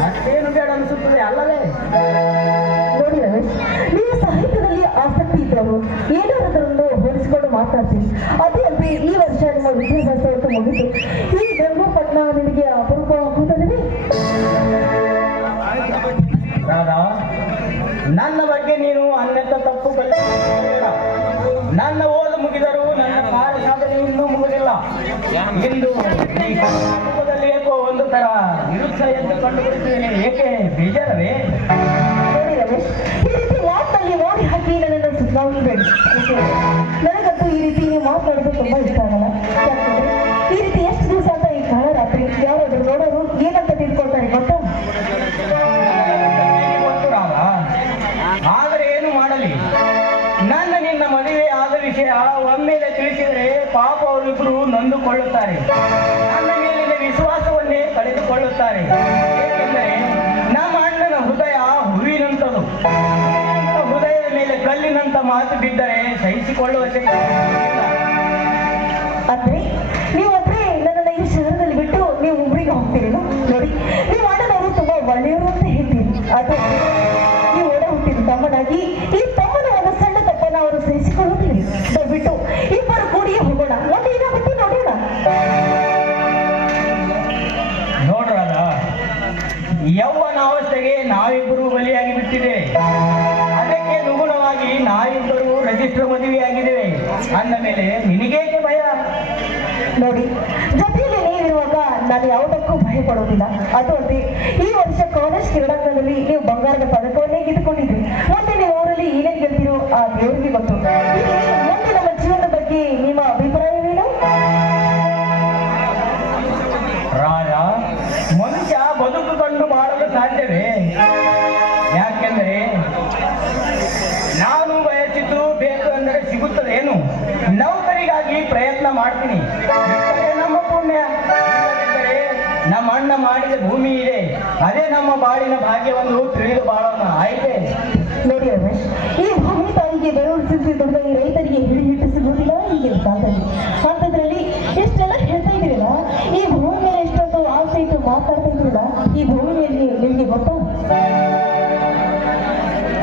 ಮತ್ತೇನು ಬೇಡ ಅನಿಸುತ್ತದೆ ಅಲ್ಲವೇ? ನೋಡಿ ರಮೇಶ್, ನೀವು ಸಾಹಿತ್ಯದಲ್ಲಿ ಆಸಕ್ತಿ ಇದ್ದವರು ಏನಾದರೂ ಹೋಲಿಸಿಕೊಂಡು ಮಾತಾಡ್ತೀನಿ. ಅದೇ ಅಲ್ವೇ ಈ ವರ್ಷ ನಿಮ್ಮ ವಿದ್ಯಾಭ್ಯಾಸ ಮುಗಿತು. ಈ ಬೆಂಗಳೂರು ಪಟ್ಟಣ ನಿಮಗೆ ಅಪರೂಪ ಆಗುವುದಲ್ಲವೇ? ರಾಧಾ, ನನ್ನ ಬಗ್ಗೆ ನೀನು ಅನ್ಯತ ತಪ್ಪು ಕಲಿಯಬೇಡ. ನನ್ನ ಓದು ಮುಗಿದರೂ ನನ್ನ ಕಾರ್ಯ ಸಾಧನೆ ಇನ್ನೂ ಮುಗಿದಿಲ್ಲ. ಇಂದು ಈ ಕುಟುಂಬದಲ್ಲಿ ಏಕೋ ಒಂದು ತರ ನಿರುತ್ಸಾಹ ಎಂದು ಕಂಡುಬಿಡುತ್ತೇನೆ. ಏಕೆ ಬೇಜಾರವೇ? ನೋಡಿ ರಮೇಶ್, ಈ ರೀತಿ ಮಾತಲ್ಲಿ ಮಾಡಿ ಹಾಕಿ ನನ್ನನ್ನು ಸುತ್ತಾಡಬೇಡಿ. ನನಗಂತೂ ಈ ರೀತಿ ನೀವು ಮಾತಾಡೋದು ತುಂಬಾ ಇಷ್ಟ ಆಗಲ್ಲ. ಯಾಕಂದ್ರೆ ಈ ರೀತಿ ಎಷ್ಟು ದಿವಸ ಅಂತ ಈ ಕಾಲ ರಾತ್ರಿ ಯಾರಾದ್ರೂ ನೋಡೋರು ಏನಂತ ತಿಳ್ಕೊಳ್ತಾರೆ ಗೊತ್ತಾ? ಆದರೆ ಏನು ಮಾಡಲಿ, ನನ್ನ ನಿನ್ನ ಮದುವೆ ಆದ ವಿಷಯ ಒಮ್ಮೆಲೆ ತಿಳಿಸಿದರೆ ಪಾಪ ಅವರಿಬ್ಬರು ನೊಂದುಕೊಳ್ಳುತ್ತಾರೆ. ನನ್ನ ಮೇಲಿನ ವಿಶ್ವಾಸವನ್ನೇ ಕಳೆದುಕೊಳ್ಳುತ್ತಾರೆ. ಏಕೆಂದರೆ ನಮ್ಮ ಅಣ್ಣನ ಹೃದಯ ಹೂವಿನಂಥದು. ಹೃದಯದ ಮೇಲೆ ಕಲ್ಲಿನಂತ ಮಾತು ಬಿದ್ದರೆ ಸಹಿಸಿಕೊಳ್ಳುವ ಶಕ್ತಿ ಇಲ್ಲ. ಅಂದ್ರೆ ನೀವೊಬ್ಬರೇ ನನ್ನನ್ನು ಈ ಶಹರದಲ್ಲಿ ಬಿಟ್ಟು ನೀವು ಒಬ್ಬರಿಗೆ ಹೋಗ್ತೀರಿ? ನೋಡಿ, ನೀವು ಅಣ್ಣನವರು ತುಂಬಾ ಒಳ್ಳೆಯವರು ಅಂತ ಹೇಳ್ತೀರಿ. ಆದ್ರೆ ನೀವು ಒಡ ಹುಟ್ಟಿದ ತಮ್ಮನಾಗಿ ಈ ತಮ್ಮನ ಒಂದು ಸಣ್ಣ ತಪ್ಪನ್ನ ಅವರು ಸಹಿಸಿಕೊಳ್ಳುತ್ತೀರಿ. ದಯವಿಟ್ಟು ಇಬ್ಬರು ಕೂಡಿಯೇ ಹೋಗೋಣ, ಮತ್ತೆ ಏನಾಗುತ್ತೆ ನೋಡೋಣ. ನೋಡ್ರಲ್ಲ, ಯೌವನ ಅವಸ್ಥೆಗೆ ನಾವಿಬ್ಬರು ಬಲಿಯಾಗಿ ಬಿಟ್ಟಿದ್ದೇವೆ. ಅದಕ್ಕೆ ಅನುಗುಣವಾಗಿ ನಾವಿಬ್ಬರು ರಿಜಿಸ್ಟರ್ ಮದುವೆಯಾಗಿದ್ದೇವೆ ಅಂದ ಮೇಲೆ ನಿನಗೇಕೆ ಭಯ? ನೋಡಿ, ಜೊತೆಯಲ್ಲಿ ನೀವಿರುವಾಗ ನಾನು ಯಾವುದಕ್ಕೂ ಭಯ ಪಡೋದಿಲ್ಲ. ಅದು ಅಲ್ಲದೆ ಈ ವರ್ಷ ಕಾಲೇಜ್ ಕ್ರೀಡಾಂಗಣದಲ್ಲಿ ನೀವು ಬಂಗಾರದ ಪದಕವನ್ನೇ ಗೆದ್ದುಕೊಂಡಿದ್ರಿ. ಮುಂದೆ ನೀವು ಅವರಲ್ಲಿ ಏನೇನು ಗೆಲ್ತೀರೋ ಆ ದೇವರಿಗೆ ಗೊತ್ತು. ಮುಂದೆ ನಮ್ಮ ಜೀವನದ ಬಗ್ಗೆ ನಿಮ್ಮ ಅಭಿಪ್ರಾಯವೇನು? ರಾಜ, ಮನುಷ್ಯ ಬದುಕುಕೊಂಡು ಬಾಳಲು ಸಾಧ್ಯವೇ? ಯಾಕೆಂದರೆ ನಾನು ಬಯಸಿದ್ದು ಬೇಕು ಅಂದರೆ ಸಿಗುತ್ತದೆ ಏನು? ನೌಕರಿಗಾಗಿ ಪ್ರಯತ್ನ ಮಾಡ್ತೀನಿ. ನಮ್ಮ ಪುಣ್ಯ. ನಮ್ಮ ಅಣ್ಣ ಮಾಡಿದ ಭೂಮಿ ಇದೆ, ಅದೇ ನಮ್ಮ ಬಾಳಿನ ಭಾಗ್ಯವನ್ನು ತಿಳಿದು ಬಾಳೋಣ. ಆಯ್ತೆ? ನೋಡಿ ರಮೇಶ್, ಈ ಭೂಮಿ ತಾಯಿಗೆ ಬೆರಳಿಸಿ ದುಡಿದ ಈ ರೈತರಿಗೆ ಹಿಡಿ ಹಿಟ್ಟು ಸಿಗುವುದಿಲ್ಲ ಈಗಿನ ಕಾಲದಲ್ಲಿ. ಅಂಥದ್ರಲ್ಲಿ ಎಷ್ಟೆಲ್ಲ ಹೇಳ್ತಾ ಇದ್ದೀರಲ್ಲ, ಈ ಭೂಮಿ ಮೇಲೆ ಎಷ್ಟೊಂದು ಆಸೆ ಇಟ್ಟು ಮಾತಾಡ್ತಾ ಇದ್ದೀರಲ್ಲ, ಈ ಭೂಮಿಯಲ್ಲಿ ನಿಮಗೆ ಗೊತ್ತಾ?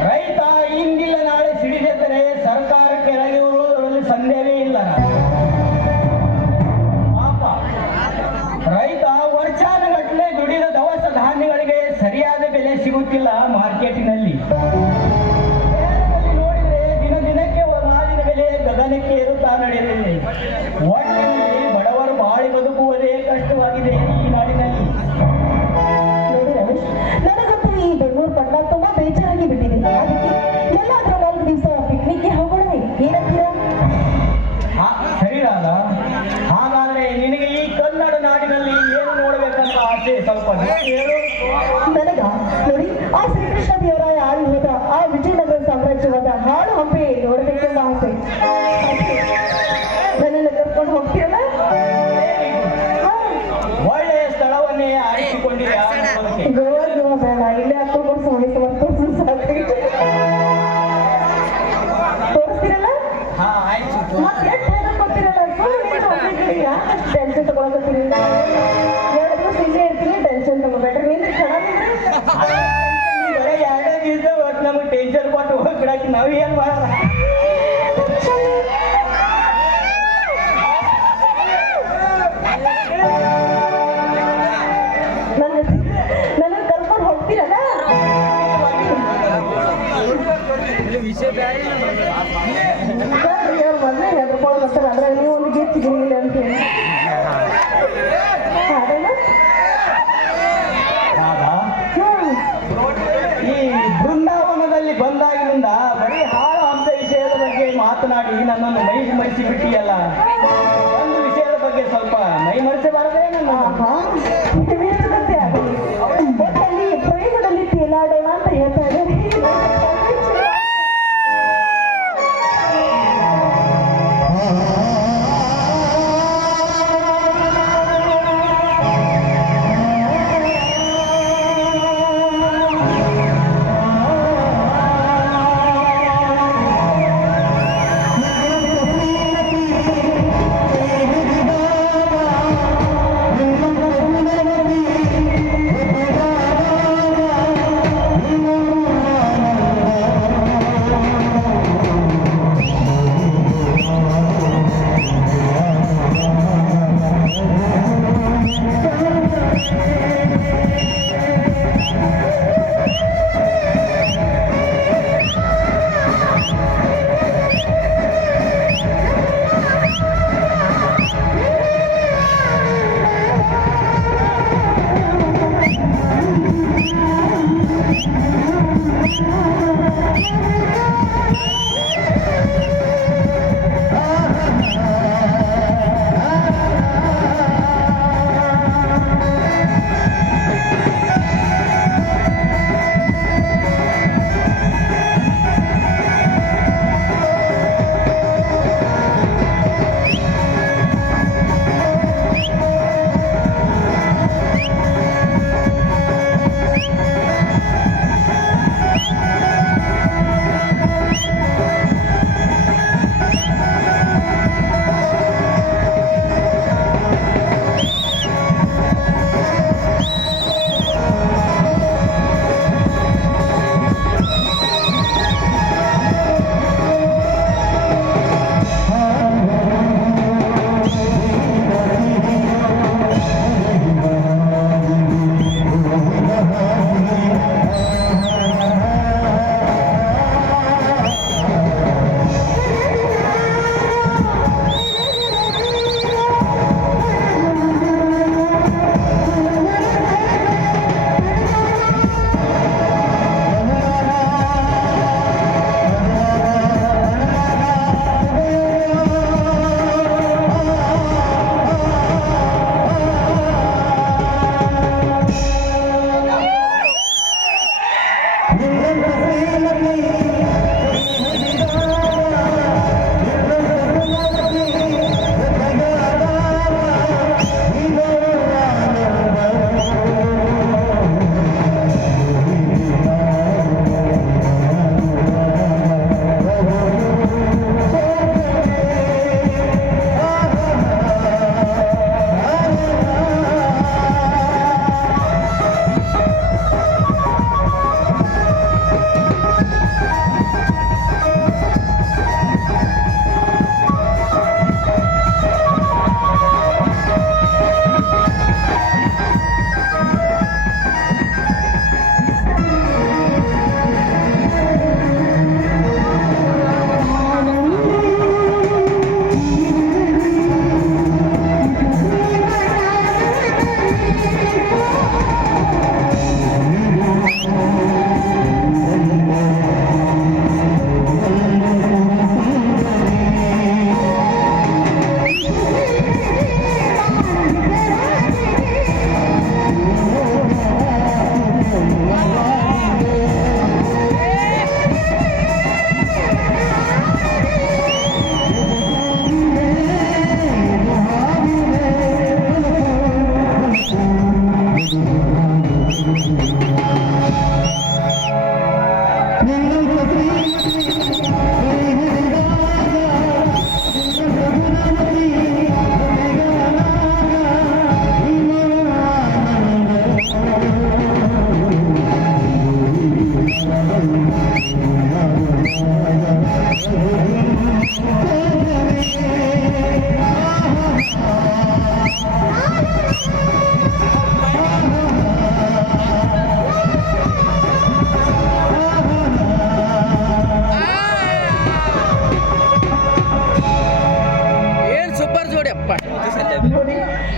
ರೈತ ಇಂದಿಲ್ಲ ನಾಳೆ ಸಿಡಿದೆಂದರೆ ಸರ್ಕಾರ ಕೆಳಗೆ ಉಳಿದವರಲ್ಲಿ ಸಂದೇಹವೇ ಇಲ್ಲ. ಪಾಪ ರೈತ ವರ್ಷಾನುಗಟ್ಟಲೆ ದುಡಿದ ದವಸ ಧಾನ್ಯಗಳಿಗೆ ಸರಿಯಾದ ಬೆಲೆ ಸಿಗುತ್ತಿಲ್ಲ ಮಾರ್ಕೆಟಿನಲ್ಲಿ. ನೋಡಿದರೆ ದಿನ ದಿನಕ್ಕೆ ಮಾಲಿನ ಬೆಲೆ ಗಗನಕ್ಕೆ ಏರುತ್ತಾ ನಡೆಯುತ್ತಿದೆ. ಒಟ್ಟಿನಲ್ಲಿ ಬಡವರು ಬಾಳಿ ಬದುಕುವುದೇ ಕಷ್ಟವಾಗಿದೆ ಈ ನಾಡಿನಲ್ಲಿ. ನೋಡಿ ರಮೇಶ್, ನನಗಂತೂ ಈ ಬೆಂಗಳೂರು ಪಟ್ಟಣ ತುಂಬಾ ಬೇಜಾರಾಗಿ ಬಿಟ್ಟಿದೆ. ಅದಕ್ಕೆ ಎಲ್ಲಾದ್ರೂ 4 ದಿವಸ ಪಿಕ್ನಿಕ್ಗೆ ಹೋಗೋಣವೇ? ಏನಂತೀರಾ? ಸರಿ ರಾಧ, ಹಾಗಾದ್ರೆ ನಿನಗೆ ಈ ಕನ್ನಡ ನಾಡಿನಲ್ಲಿ ಏನು ನೋಡಬೇಕಂತ ಆಸೆ ಸ್ವಲ್ಪ ಹೇಳು. ನನಗ ನೋಡಿ, ಆ ಶ್ರೀಕೃಷ್ಣ ದೇವರಾಯ ಆಳಿ ಹೋದ ಆ ವಿಜಯನಗರ ಸಾಮ್ರಾಜ್ಯವಾದ ಹಾಳು ಹಂಪೆ ನೋಡಬೇಕೆಂಬ ಆಸೆ. ನನ್ನನ್ನು ಕರ್ಕೊಂಡು ಹೋಗ್ತೀರಲ್ಲ? ಒಳ್ಳೆಯ ಸ್ಥಳವನ್ನೇ ಆರಿಸಿಕೊಂಡಿದೆ. ಗೋವಾ ಗೋವಾ ಬೇಡ, ಇಲ್ಲೇ ಹಾಕೊಂಡು ತೋರಿಸ್ತೀರಲ್ಲ? ಹಾ ಆಯ್ತು. ಮತ್ತೆ ಎಷ್ಟು ಹೇಳ್ಕೊಡ್ತೀರಲ್ಲ, ಟೆನ್ಷನ್ ತಗೊಳಕತ್ತೀರಿ. 2 ದಿವಸ ಇಲ್ಲೇ ಇರ್ತೀನಿ, ಟೆನ್ಷನ್ ತಗೋಬೇಡ್ರಿ. ನಿಂದ್ರೆ ಚೆನ್ನಾಗಿದ್ರೆ 2 ದಿವಸ ಒಟ್ಟು ನಮಗೆ ಟೆನ್ಷನ್ ಕೊಟ್ಟು ಹೋಗ್ಬಿಡಕ್ಕೆ ನಾವು ಏನ್ ಮಾಡೋಣ? ನನ್ನ ಕರ್ಕೊಂಡು ಹೋಗ್ತೀರಲ್ಲ? ಮೊದಲೇ ಹೆದರ್ಕೊಂಡು ಬರ್ತಾರೆ, ಅದ್ರಾಗ ನೀವು ಒಂದು ಗಿಫ್ಟ್ ಸಿಗಲಿಲ್ಲ ಅಂತ ಹೇಳಿ. ಈ ಬೃಂದಾವನದಲ್ಲಿ ಬಂದಾಗಿನಿಂದ ಬರೀ ಹಾಳು ಹಂಸ ವಿಷಯದ ಬಗ್ಗೆ ಮಾತನಾಡಿ ನನ್ನನ್ನು ಮೈಸಿ ಬಿಟ್ಟಿಯಲ್ಲ. ಒಂದು ವಿಷಯದ ಬಗ್ಗೆ ಸ್ವಲ್ಪ ಮೈ ಮರೆಸಬಾರದೇ? ಒಟ್ಟಲ್ಲಿ ಪ್ರೇಮದಲ್ಲಿ ತೇಲಾಡೋಣ ಅಂತ ಹೇಳ್ತಾ ಇದ್ದಾರೆ.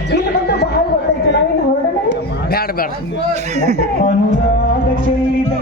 ಇಲ್ಲಿ ಬಂದು ಬಹಳ ಗೊತ್ತಾಯ್ತು, ನಾವಿನ್ನು ಹೊರಡೋಣ. ಬೇಡ ಬೇಡ ಅನುರಾಗ ಚೆಲ್ಲಿದ